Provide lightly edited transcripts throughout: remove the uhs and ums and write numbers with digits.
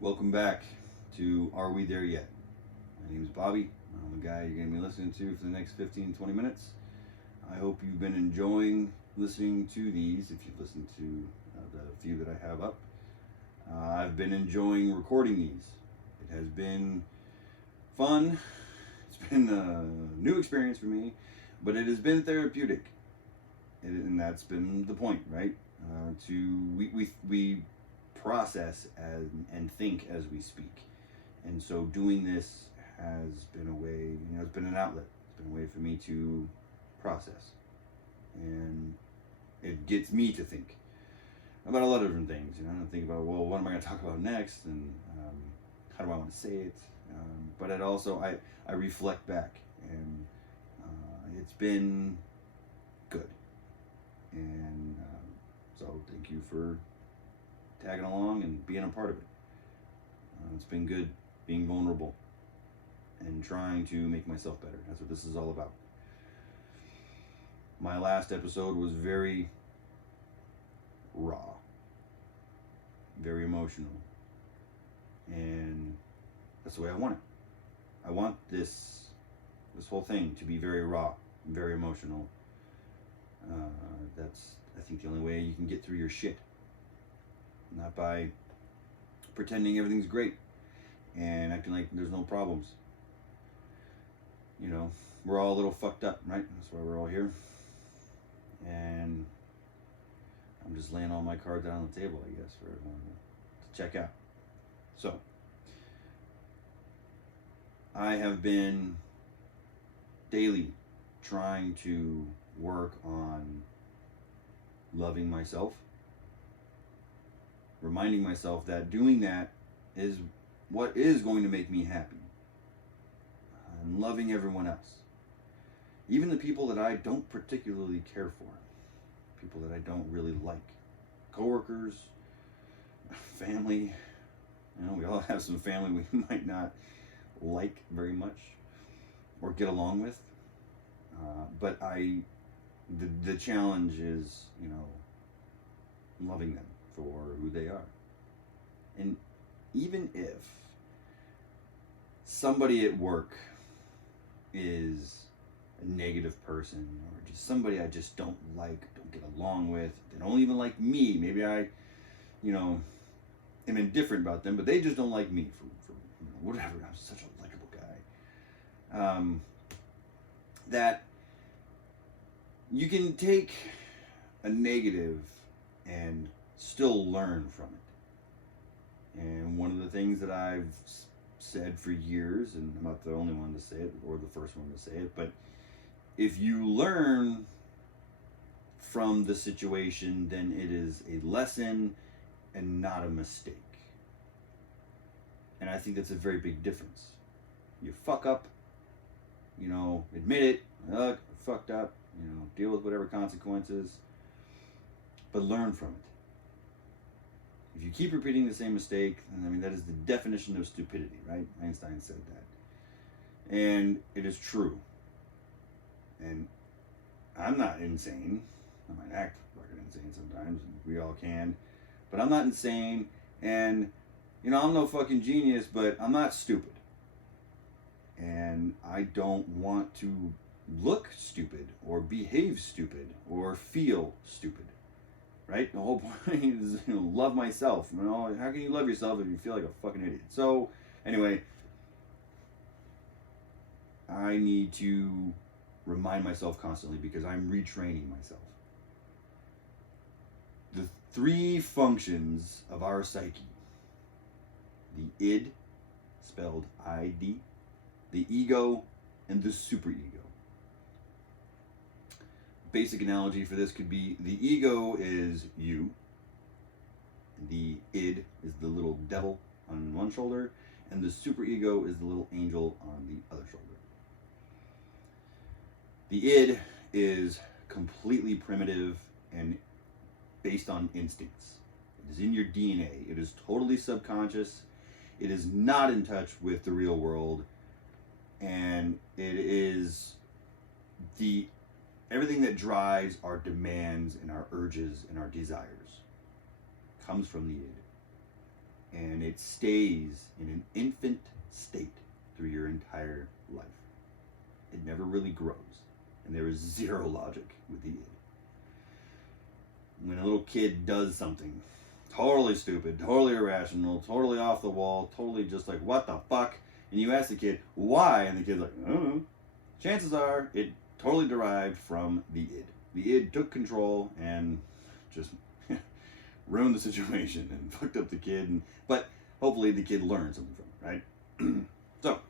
Welcome back to Are We There Yet? My name is Bobby. I'm the guy you're going to be listening to for the next 15, 20 minutes. I hope you've been enjoying listening to these, if you've listened to the few that I have up. I've been enjoying recording these. It has been fun. It's been a new experience for me, but it has been therapeutic. And that's been the point, right? We process and think as we speak. And so doing this has been a way, it's been an outlet. It's been a way for me to process. And it gets me to think about a lot of different things. I think about, well, what am I going to talk about next? And how do I want to say it? But it also, I reflect back. And it's been good. And so thank you for tagging along and being a part of it. It's been good being vulnerable and trying to make myself better. That's what this is all about. My last episode was very raw, very emotional, and that's the way I want it. I want this whole thing to be very raw, very emotional. That's, I think, the only way you can get through your shit. Not by pretending everything's great and acting like there's no problems. We're all a little fucked up, right? That's why we're all here. And I'm just laying all my cards out on the table, I guess, for everyone to check out. So, I have been daily trying to work on loving myself, reminding myself that doing that is what is going to make me happy. And loving everyone else. Even the people that I don't particularly care for. People that I don't really like. Coworkers, family. We all have some family we might not like very much or get along with. But the challenge is, loving them for who they are. And even if somebody at work is a negative person or just somebody I just don't like, don't get along with, they don't even like me, maybe I, am indifferent about them, but they just don't like me for whatever, I'm such a likable guy, that you can take a negative and still learn from it. And one of the things that I've said for years, and I'm not the only one to say it or the first one to say it, but if you learn from the situation, then it is a lesson and not a mistake. And I think that's a very big difference. You fuck up, admit it, I fucked up, deal with whatever consequences, but learn from it. If you keep repeating the same mistake, that is the definition of stupidity, right? Einstein said that. And it is true. And I'm not insane. I might act fucking insane sometimes, and we all can. But I'm not insane, and, I'm no fucking genius, but I'm not stupid. And I don't want to look stupid, or behave stupid, or feel stupid. Right? The whole point is, love myself. How can you love yourself if you feel like a fucking idiot? So, anyway, I need to remind myself constantly because I'm retraining myself. The three functions of our psyche: the id, spelled ID, the ego, and the superego. Basic analogy for this could be the ego is you, the id is the little devil on one shoulder, and the superego is the little angel on the other shoulder. The id is completely primitive and based on instincts. It is in your DNA. It is totally subconscious. It is not in touch with the real world, and it is everything that drives our demands and our urges and our desires comes from the id. and it stays in an infant state through your entire life. It never really grows, and there is zero logic with the id. When a little kid does something totally stupid, totally irrational, totally off the wall, totally just like, what the fuck? And you ask the kid, why? And the kid's like, I don't know. Chances are it totally derived from the id. The id took control and just ruined the situation and fucked up the kid. But hopefully the kid learned something from it, right? So,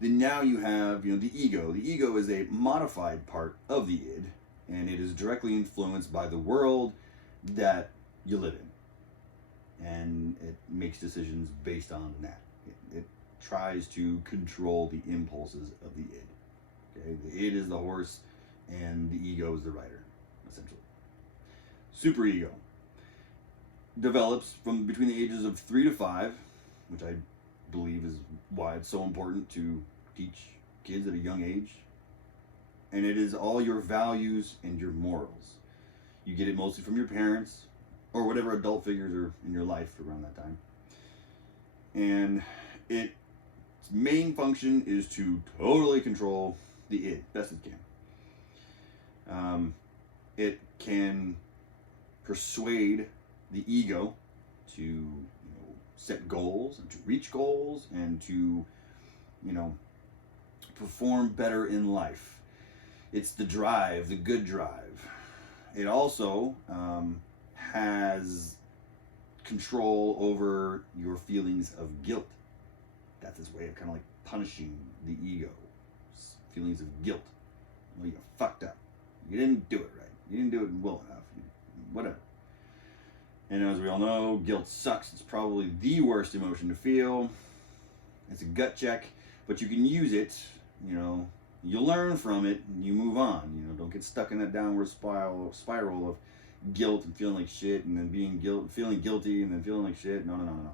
then now you have, the ego. The ego is a modified part of the id, and it is directly influenced by the world that you live in. And it makes decisions based on that. It tries to control the impulses of the id. Okay? The id is the horse, and the ego is the rider, essentially. Superego develops from between the ages of 3 to 5, which I believe is why it's so important to teach kids at a young age. And it is all your values and your morals. You get it mostly from your parents or whatever adult figures are in your life around that time. And its main function is to totally control the id best it can. It can persuade the ego to set goals and to reach goals and to perform better in life. It's the drive, the good drive. It also has control over your feelings of guilt. That's its way of kind of like punishing the ego. Feelings of guilt. Well, you fucked up. You didn't do it right. You didn't do it well enough. Whatever. And as we all know, guilt sucks. It's probably the worst emotion to feel. It's a gut check, but you can use it. You learn from it and you move on. Don't get stuck in that downward spiral of guilt and feeling like shit, and then feeling guilty and then feeling like shit. No.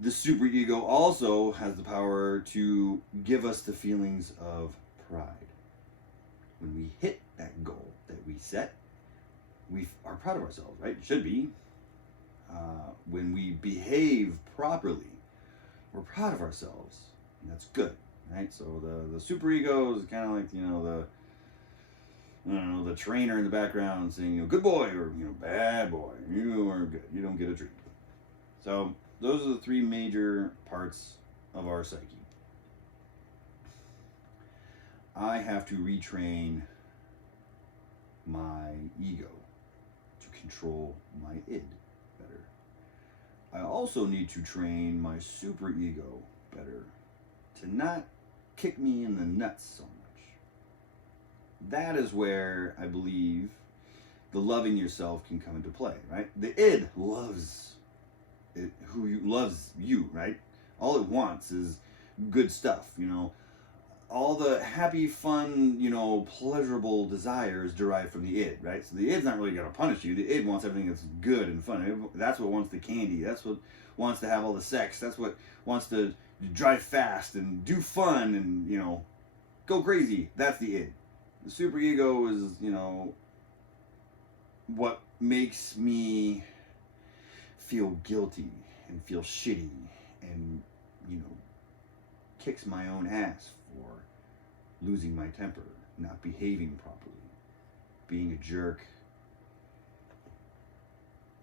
The superego also has the power to give us the feelings of pride. When we hit that goal that we set, we are proud of ourselves, right? It should be. When we behave properly, we're proud of ourselves, and that's good, right? So the superego is kind of like the trainer in the background saying good boy or bad boy. You are good. You don't get a treat. So those are the three major parts of our psyche. I have to retrain my ego to control my id better. I also need to train my superego better to not kick me in the nuts so much. That is where I believe the loving yourself can come into play, right? The id loves it, loves you, right? All it wants is good stuff, all the happy, fun, pleasurable desires derive from the id, right? So the id's not really going to punish you. The id wants everything that's good and fun. That's what wants the candy. That's what wants to have all the sex. That's what wants to drive fast and do fun and, go crazy. That's the id. The superego is, what makes me feel guilty and feel shitty and, kicks my own ass for losing my temper, not behaving properly, being a jerk.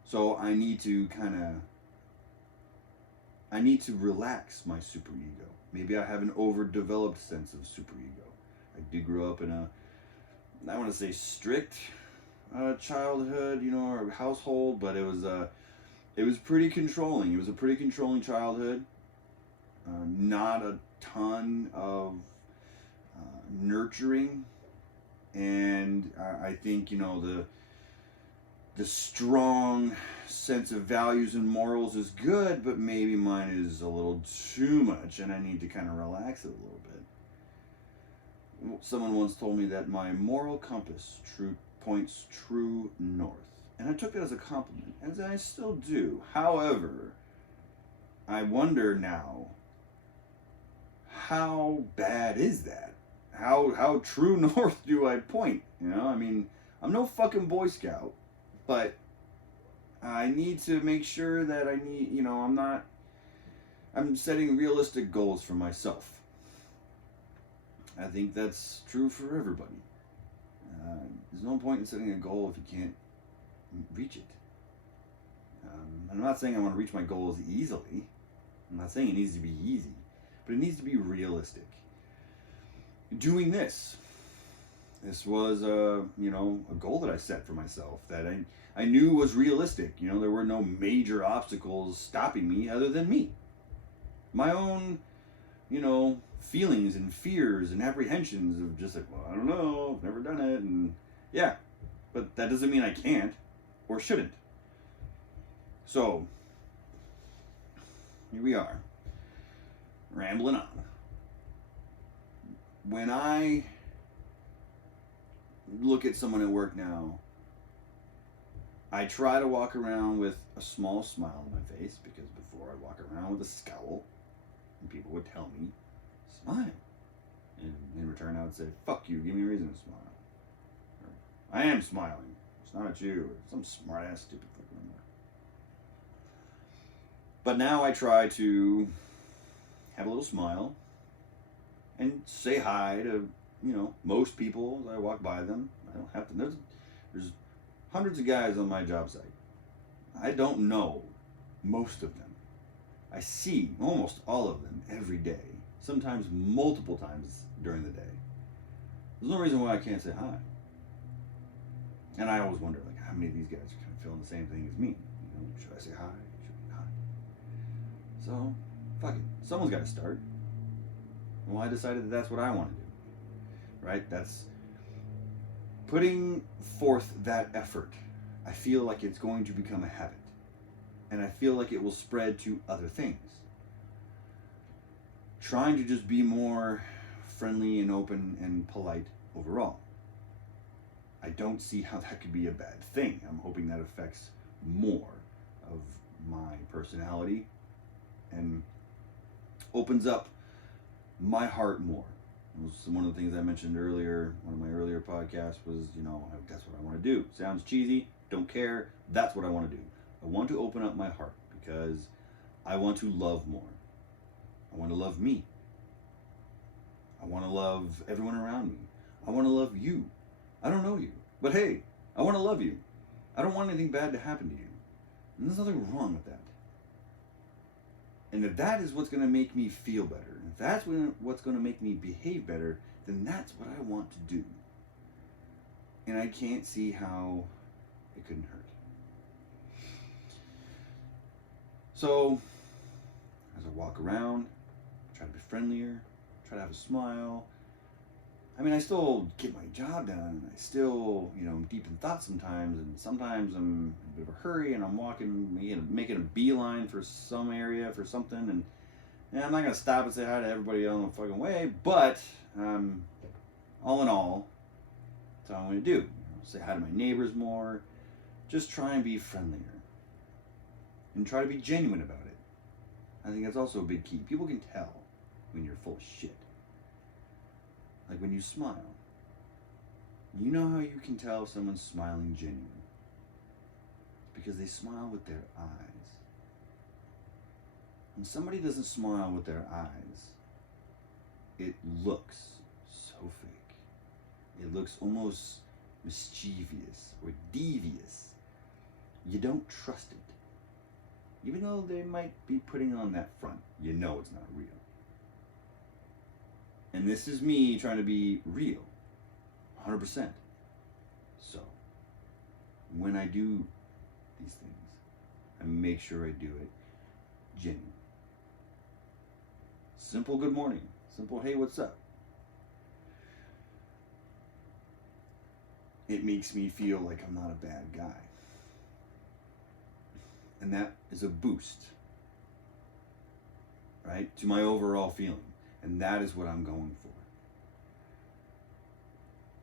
So I need to relax my superego. Maybe I have an overdeveloped sense of superego. I did grow up in I want to say strict childhood, or household, but it was pretty controlling. It was a pretty controlling childhood. Not a ton of nurturing, and I think the strong sense of values and morals is good, but maybe mine is a little too much, and I need to kind of relax it a little bit. Someone once told me that my moral compass points true north, and I took it as a compliment, as I still do. However, I wonder now, how bad is that? How true north do I point? I'm no fucking Boy Scout, but I need to make sure that I'm setting realistic goals for myself. I think that's true for everybody. There's no point in setting a goal if you can't reach it. I'm not saying I want to reach my goals easily. I'm not saying it needs to be easy, but it needs to be realistic. Doing this was a goal that I set for myself that I knew was realistic. There were no major obstacles stopping me other than me. My own, feelings and fears and apprehensions of just like, well, I don't know, I've never done it, and yeah, but that doesn't mean I can't or shouldn't. So, here we are, rambling on. When I look at someone at work now, I try to walk around with a small smile on my face, because before I'd walk around with a scowl, and people would tell me, smile. And in return, I would say, fuck you, give me a reason to smile. Or, I am smiling. It's not at you. Or some smart ass stupid fucking remark. But now I try to have a little smile and say hi to, most people as I walk by them. I don't have to. There's hundreds of guys on my job site. I don't know most of them. I see almost all of them every day, sometimes multiple times during the day. There's no reason why I can't say hi. And I always wonder, like, how many of these guys are kind of feeling the same thing as me? Should I say hi? Should I not? So, fuck it. Someone's got to start. Well, I decided that that's what I want to do. Right? That's putting forth that effort. I feel like it's going to become a habit. And I feel like it will spread to other things. Trying to just be more friendly and open and polite overall. I don't see how that could be a bad thing. I'm hoping that affects more of my personality and opens up my heart more. It was one of the things I mentioned earlier, one of my earlier podcasts was, that's what I want to do. Sounds cheesy, don't care, that's what I want to do. I want to open up my heart because I want to love more. I want to love me. I want to love everyone around me. I want to love you. I don't know you, but hey, I want to love you. I don't want anything bad to happen to you. And there's nothing wrong with that. And if that is what's going to make me feel better, if that's what's going to make me behave better, then that's what I want to do. And I can't see how it couldn't hurt. So, as I walk around, I try to be friendlier, try to have a smile. I mean, I still get my job done, and I still, I'm deep in thought sometimes, and sometimes I'm in a bit of a hurry, and I'm making a beeline for some area, for something, and I'm not going to stop and say hi to everybody on the fucking way, but, all in all, that's all I'm going to do. Say hi to my neighbors more, just try and be friendlier. And try to be genuine about it. I think that's also a big key. People can tell when you're full of shit. Like when you smile. You know how you can tell if someone's smiling genuine? It's because they smile with their eyes. When somebody doesn't smile with their eyes, it looks so fake. It looks almost mischievous or devious. You don't trust it. Even though they might be putting on that front, you know it's not real. And this is me trying to be real, 100%. So, when I do these things, I make sure I do it genuine. Simple good morning, simple hey, what's up? It makes me feel like I'm not a bad guy. And that is a boost, right, to my overall feeling. And that is what I'm going for.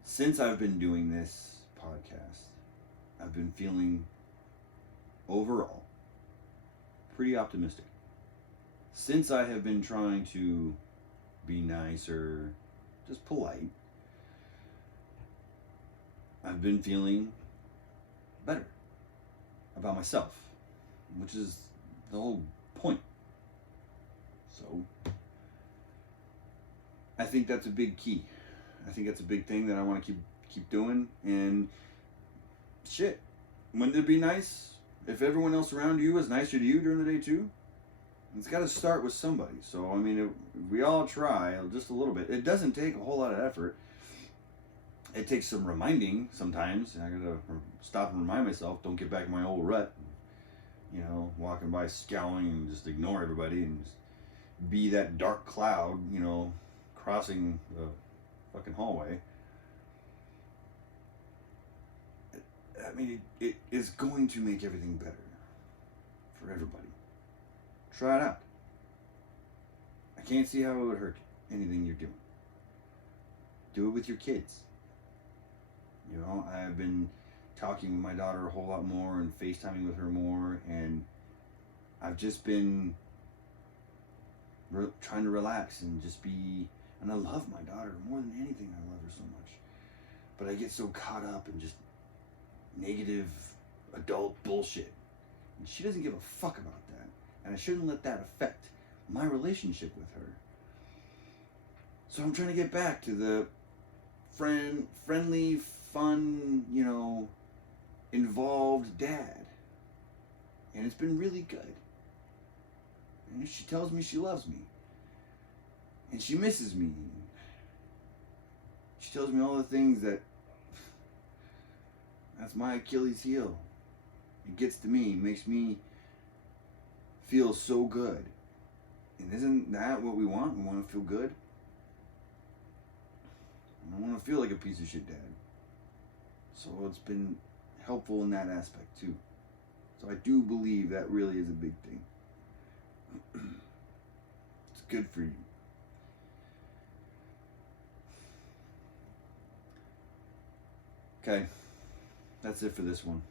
Since I've been doing this podcast, I've been feeling overall pretty optimistic. Since I have been trying to be nicer, just polite, I've been feeling better. about myself, which is the whole point. So I think that's a big key. I think that's a big thing that I want to keep doing. And shit, wouldn't it be nice if everyone else around you was nicer to you during the day too? It's got to start with somebody. So, I mean, if we all try just a little bit. It doesn't take a whole lot of effort. It takes some reminding sometimes. I got to stop and remind myself, don't get back in my old rut. You know, walking by scowling and just ignore everybody and just be that dark cloud, you know, crossing the fucking hallway. I mean, it is going to make everything better for everybody. Try it out. I can't see how it would hurt anything you're doing. Do it with your kids. You know, I've been talking with my daughter a whole lot more and FaceTiming with her more, and I've just been trying to relax and just be, and I love my daughter more than anything. I love her so much. But I get so caught up in just negative adult bullshit. And she doesn't give a fuck about that. And I shouldn't let that affect my relationship with her. So I'm trying to get back to the friendly, fun, you know, involved dad. And it's been really good. And she tells me she loves me. And she misses me. She tells me all the things that's my Achilles heel. It gets to me, makes me feel so good. And isn't that what we want? We want to feel good. I want to feel like a piece of shit dad. So it's been helpful in that aspect too. So I do believe that really is a big thing. It's good for you. Okay, that's it for this one.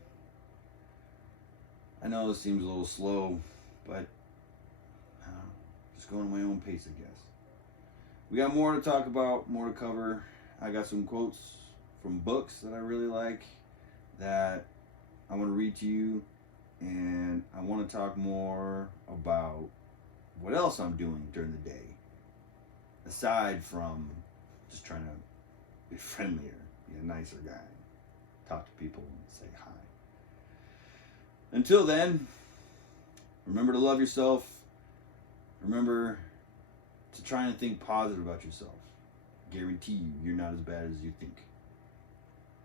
I know this seems a little slow, but just going at my own pace, I guess. We got more to talk about, more to cover. I got some quotes from books that I really like that I want to read to you, and I want to talk more about what else I'm doing during the day, aside from just trying to be friendlier, be a nicer guy, talk to people and say hi. Until then, remember to love yourself. Remember to try and think positive about yourself. Guarantee you, you're not as bad as you think.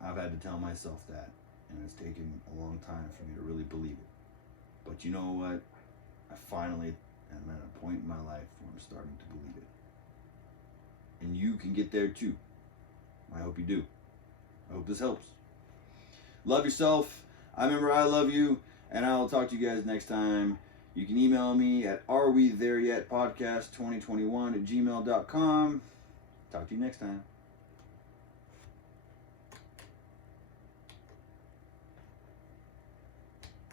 I've had to tell myself that, and it's taken a long time for me to really believe it. But you know what? I finally am at a point in my life where I'm starting to believe it. And you can get there too. I hope you do. I hope this helps. Love yourself. I love you, and I'll talk to you guys next time. You can email me at arewethereyetpodcast2021@gmail.com. Talk to you next time.